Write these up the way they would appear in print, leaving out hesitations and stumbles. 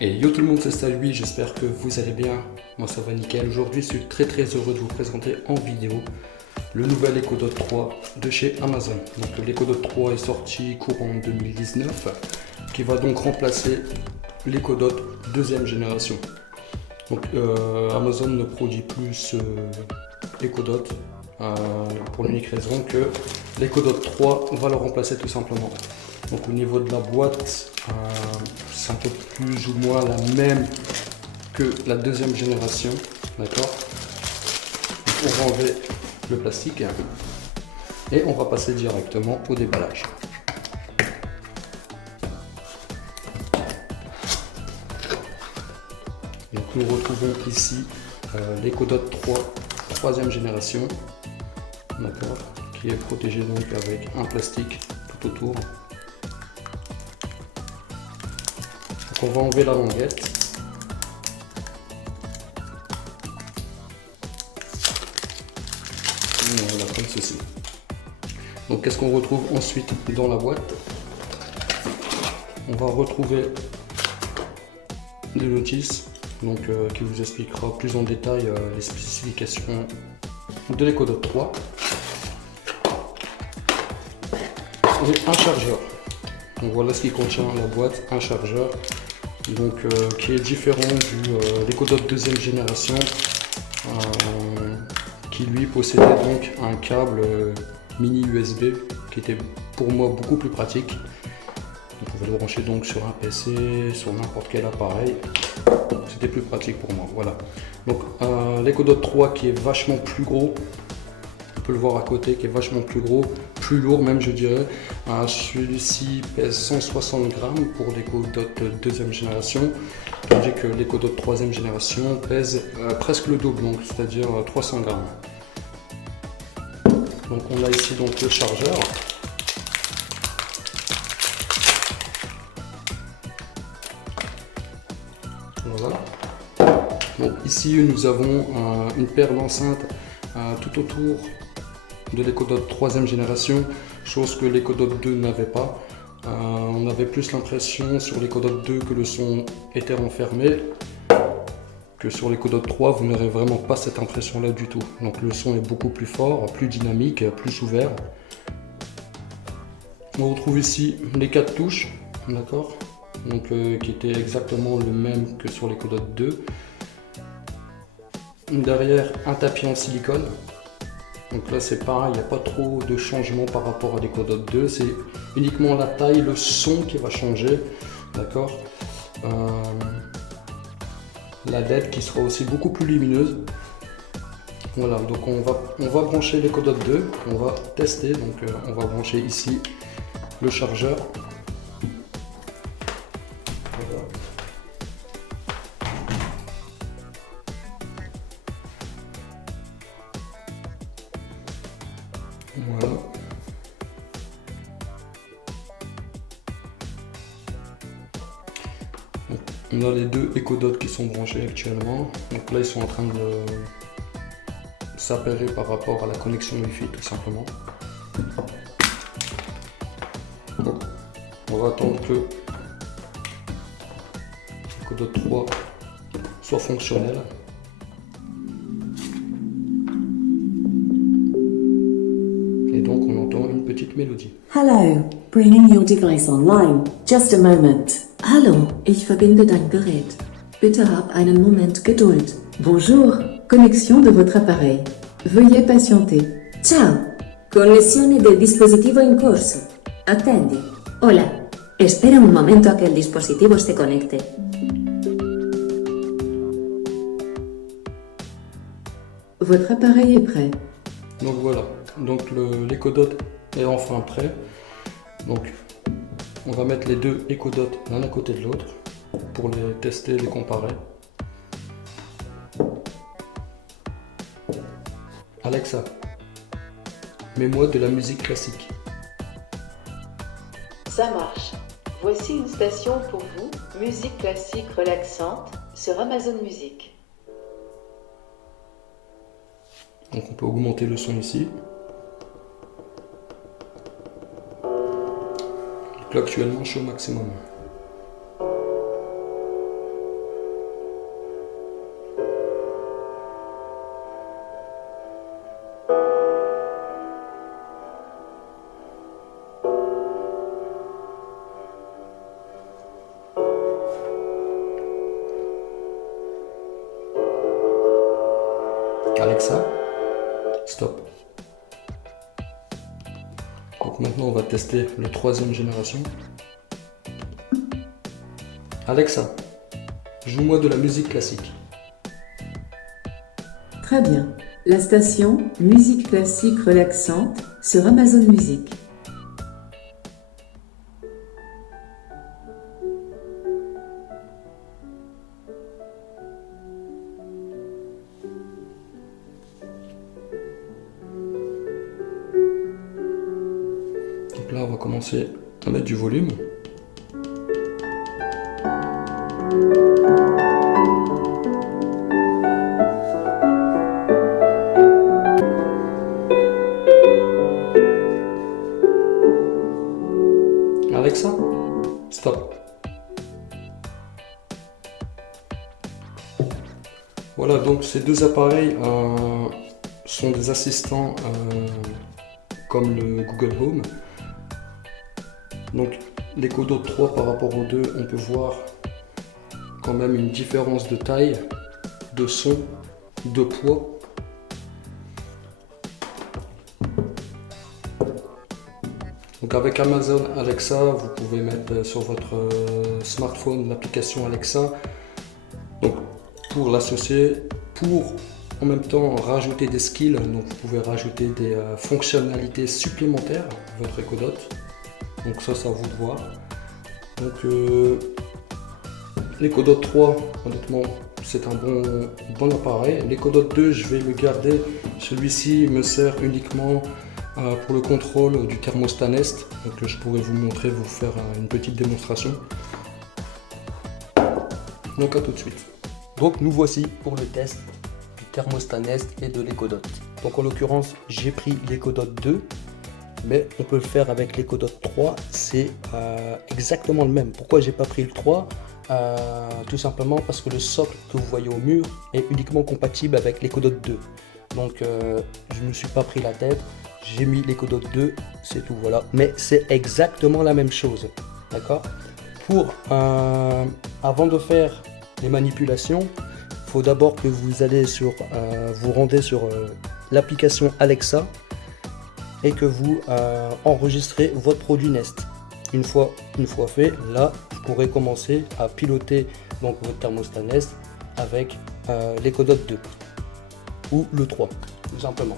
Et yo tout le monde, c'est Stalui, j'espère que vous allez bien. Moi ça va nickel. Aujourd'hui je suis très heureux de vous présenter en vidéo le nouvel Echo Dot 3 de chez Amazon. Donc l'Echo Dot 3 est sorti courant 2019, qui va donc remplacer l'Echo Dot deuxième génération. Donc Amazon ne produit plus Echo Dot pour l'unique raison que l'Echo Dot 3 va le remplacer tout simplement. Donc au niveau de la boîte, c'est un peu plus ou moins la même que la deuxième génération, d'accord. On va enlever le plastique et on va passer directement au déballage. Donc nous retrouvons ici l'Echo Dot 3 troisième génération, d'accord, qui est protégé donc avec un plastique tout autour. Donc on va enlever la languette. Voilà, comme ceci. Donc qu'est-ce qu'on retrouve ensuite dans la boîte? On va retrouver des notices donc, qui vous expliquera plus en détail les spécifications de l'Echo Dot 3 et un chargeur. Donc voilà ce qui contient la boîte, un chargeur donc, qui est différent de l'Echo Dot deuxième génération qui lui possédait donc un câble mini USB qui était pour moi beaucoup plus pratique. Vous pouvez le brancher donc sur un PC, sur n'importe quel appareil. C'était plus pratique pour moi. Voilà. Donc l'Echo Dot 3 qui est vachement plus gros. On peut le voir à côté, qui est vachement plus gros, plus lourd même je dirais. Celui-ci pèse 160 grammes pour l'Echo Dot deuxième génération, tandis que l'Echo Dot troisième génération pèse presque le double, c'est-à-dire 300 grammes. Donc on a ici donc le chargeur. Voilà. Donc ici nous avons une paire d'enceintes tout autour de l'Echo Dot troisième génération, chose que l'Echo Dot 2 n'avait pas. On avait plus l'impression sur l'Echo Dot 2 que le son était renfermé, que sur l'Echo Dot 3 vous n'aurez vraiment pas cette impression là du tout. Donc le son est beaucoup plus fort, plus dynamique, plus ouvert. On retrouve ici les 4 touches, d'accord, donc qui étaient exactement le même que sur l'Echo Dot 2. Derrière, un tapis en silicone. Donc là c'est pareil, il n'y a pas trop de changement par rapport à l'Echo Dot 2, c'est uniquement la taille, le son qui va changer, d'accord. La LED qui sera aussi beaucoup plus lumineuse. Voilà, donc on va brancher l'Echo Dot 2, on va tester, donc on va brancher ici le chargeur. Voilà. Voilà. On a les deux Echo Dot qui sont branchés actuellement. Donc là ils sont en train de s'appairer par rapport à la connexion Wi-Fi tout simplement. Donc, on va attendre que Echo Dot 3 soit fonctionnel. Et donc on entend une petite mélodie. Hello, bringing your device online. Just a moment. Hallo, ich verbinde dein Gerät. Bitte hab einen Moment Geduld. Bonjour, connexion de votre appareil. Veuillez patienter. Ciao. Connessione del dispositivo in corso. Attendi. Hola. Espera un momento a que el dispositivo se conecte. Votre appareil est prêt. Donc voilà, donc l'Echo Dot est enfin prêt. Donc on va mettre les deux Echo Dot l'un à côté de l'autre pour les tester, les comparer. Alexa, mets-moi de la musique classique. Ça marche. Voici une station pour vous, musique classique relaxante, sur Amazon Music. Donc on peut augmenter le son ici. Donc là actuellement je suis au maximum. Alexa, stop. Donc maintenant on va tester le troisième génération. Alexa, joue-moi de la musique classique. Très bien. La station Musique classique relaxante sur Amazon Music. Donc là on va commencer à mettre du volume. Alexa, stop. Voilà, donc ces deux appareils sont des assistants comme le Google Home. Donc l'Echo Dot 3 par rapport aux deux, on peut voir quand même une différence de taille, de son, de poids. Donc avec Amazon Alexa, vous pouvez mettre sur votre smartphone l'application Alexa. Donc pour l'associer, pour en même temps rajouter des skills, donc vous pouvez rajouter des fonctionnalités supplémentaires à votre Echo Dot. Donc ça, c'est à vous de voir. Donc l'Echo Dot 3, honnêtement, c'est un bon appareil. L'Echo Dot 2, je vais le garder. Celui-ci me sert uniquement pour le contrôle du thermostat Nest. Donc je pourrais vous montrer, vous faire une petite démonstration. Donc à tout de suite. Donc nous voici pour le test du thermostat Nest et de l'Echo Dot. Donc en l'occurrence, j'ai pris l'Echo Dot 2. Mais on peut le faire avec l'Echo Dot 3, c'est exactement le même. Pourquoi j'ai pas pris le 3 tout simplement parce que le socle que vous voyez au mur est uniquement compatible avec l'Echo Dot 2. Donc je ne me suis pas pris la tête, j'ai mis l'Echo Dot 2, c'est tout, voilà. Mais c'est exactement la même chose, d'accord. Pour avant de faire les manipulations, il faut d'abord que vous allez vous rendez sur l'application Alexa et que vous enregistrez votre produit Nest. Une fois fait, là vous pourrez commencer à piloter donc votre thermostat Nest avec l'Echo Dot 2 ou le 3 tout simplement.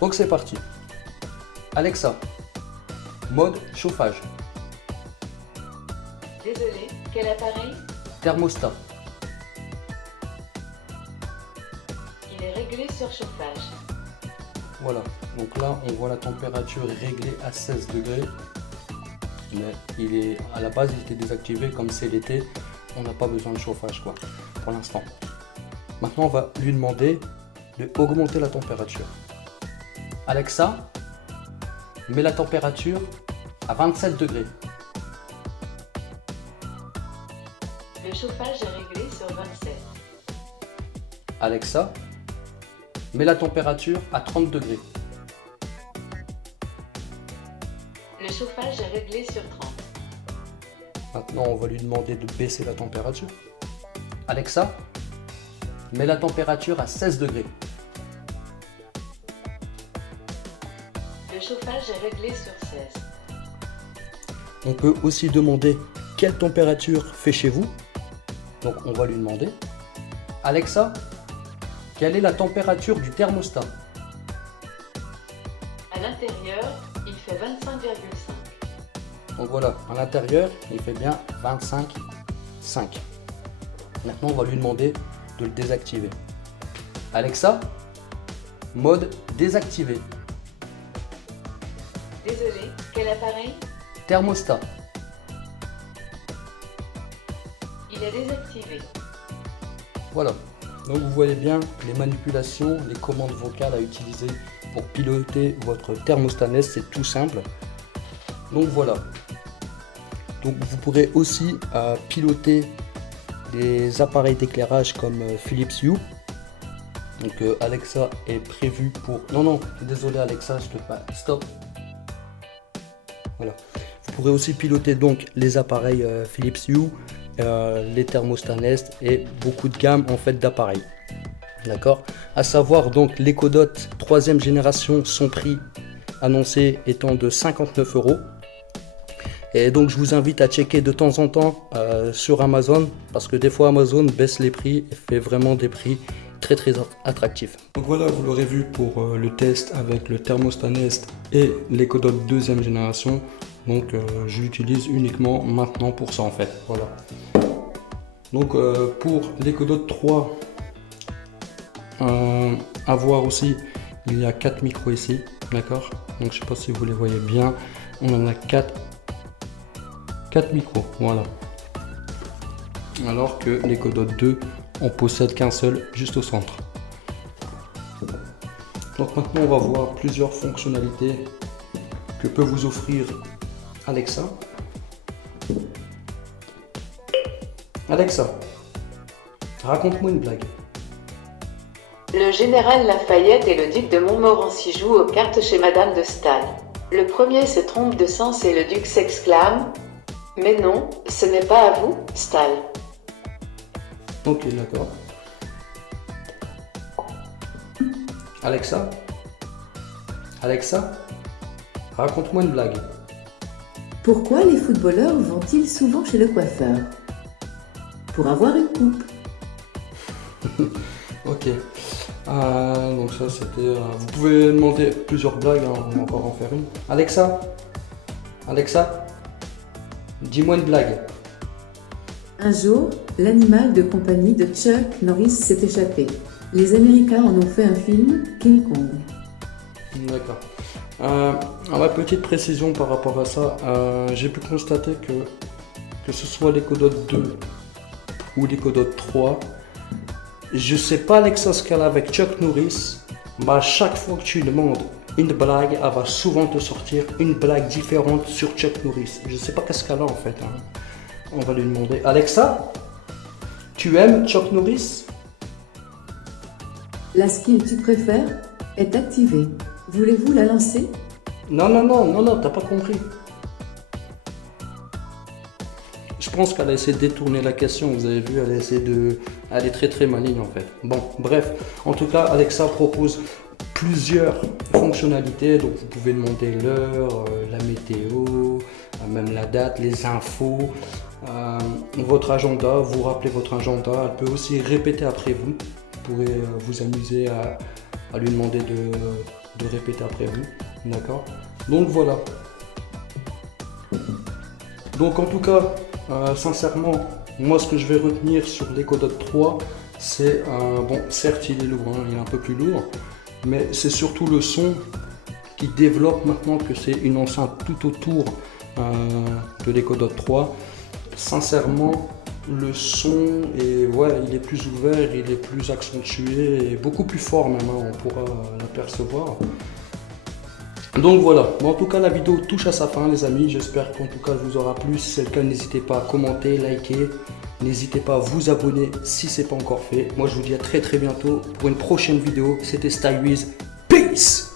Donc c'est parti. Alexa, mode chauffage. Désolé, quel appareil? Thermostat. Il est réglé sur chauffage. Voilà, donc là on voit la température réglée à 16 degrés. Mais à la base il était désactivé, comme c'est l'été, on n'a pas besoin de chauffage quoi, pour l'instant. Maintenant on va lui demander d'augmenter la température. Alexa, mets la température à 27 degrés. Le chauffage est réglé sur 27. Alexa, mets la température à 30 degrés. Le chauffage est réglé sur 30. Maintenant, on va lui demander de baisser la température. Alexa, mets la température à 16 degrés. Le chauffage est réglé sur 16. On peut aussi demander quelle température fait chez vous. Donc, on va lui demander. Alexa, quelle est la température du thermostat? À l'intérieur, il fait 25,5. Donc voilà, à l'intérieur, il fait bien 25,5. Maintenant, on va lui demander de le désactiver. Alexa, mode désactivé. Désolé, quel appareil? Thermostat. Il est désactivé. Voilà. Donc vous voyez bien les manipulations, les commandes vocales à utiliser pour piloter votre thermostat Nest, c'est tout simple. Donc voilà. Donc vous pourrez aussi piloter des appareils d'éclairage comme Philips Hue. Donc Alexa est prévu pour... Non, désolé Alexa, je te passe. Stop. Voilà. Vous pourrez aussi piloter donc les appareils Philips Hue les thermostats Nest et beaucoup de gamme en fait d'appareils. D'accord. À savoir donc l'Echo Dot 3e génération, son prix annoncé étant de 59 €. Et donc je vous invite à checker de temps en temps sur Amazon, parce que des fois Amazon baisse les prix et fait vraiment des prix très attractifs. Donc voilà, vous l'aurez vu pour le test avec le thermostat Nest et l'Echo Dot 2e génération. Donc je l'utilise uniquement maintenant pour ça en fait. Voilà. Donc pour l'Echo Dot 3, à voir aussi, il y a 4 micros ici, d'accord. Donc je sais pas si vous les voyez bien, on en a 4 micros, voilà. Alors que l'Echo Dot 2, on possède qu'un seul juste au centre. Donc maintenant on va voir plusieurs fonctionnalités que peut vous offrir Alexa. Alexa, raconte-moi une blague. Le général Lafayette et le duc de Montmorency jouent aux cartes chez Madame de Staël. Le premier se trompe de sens et le duc s'exclame « Mais non, ce n'est pas à vous, Staël. » Ok, d'accord. Alexa, raconte-moi une blague. Pourquoi les footballeurs vont-ils souvent chez le coiffeur? Pour avoir une coupe. Ok. Donc ça c'était... vous pouvez demander plusieurs blagues, hein, on va encore en faire une. Alexa, dis-moi une blague. Un jour, l'animal de compagnie de Chuck Norris s'est échappé. Les Américains en ont fait un film, King Kong. D'accord. Ma petite précision par rapport à ça, j'ai pu constater que ce soit l'Echo Dot 2 ou l'Echo Dot 3, je sais pas Alexa ce qu'elle a avec Chuck Norris, mais à chaque fois que tu demandes une blague, elle va souvent te sortir une blague différente sur Chuck Norris. Je sais pas qu'est-ce qu'elle a en fait. Hein. On va lui demander. Alexa, tu aimes Chuck Norris? La skill tu préfères est activée. Voulez-vous la lancer? Non, t'as pas compris. Je pense qu'elle a essayé de détourner la question, vous avez vu, elle a essayé de... Elle est très maligne en fait. Bon, bref, en tout cas, Alexa propose plusieurs fonctionnalités, donc vous pouvez demander l'heure, la météo, même la date, les infos, votre agenda, vous rappelez votre agenda, elle peut aussi répéter après vous. Vous pourrez vous amuser à lui demander de répéter après vous, d'accord? Donc voilà. Donc en tout cas, sincèrement, moi ce que je vais retenir sur l'Echo Dot 3, c'est, bon certes il est lourd, hein, il est un peu plus lourd, mais c'est surtout le son qui développe maintenant que c'est une enceinte tout autour de l'Echo Dot 3. Sincèrement, le son est, ouais, il est plus ouvert, il est plus accentué et beaucoup plus fort même, hein, on pourra l'apercevoir. Donc voilà, bon, en tout cas la vidéo touche à sa fin les amis, j'espère qu'en tout cas elle vous aura plu. Si c'est le cas, n'hésitez pas à commenter, liker, n'hésitez pas à vous abonner si ce n'est pas encore fait. Moi je vous dis à très bientôt pour une prochaine vidéo, c'était StyleWiz, peace.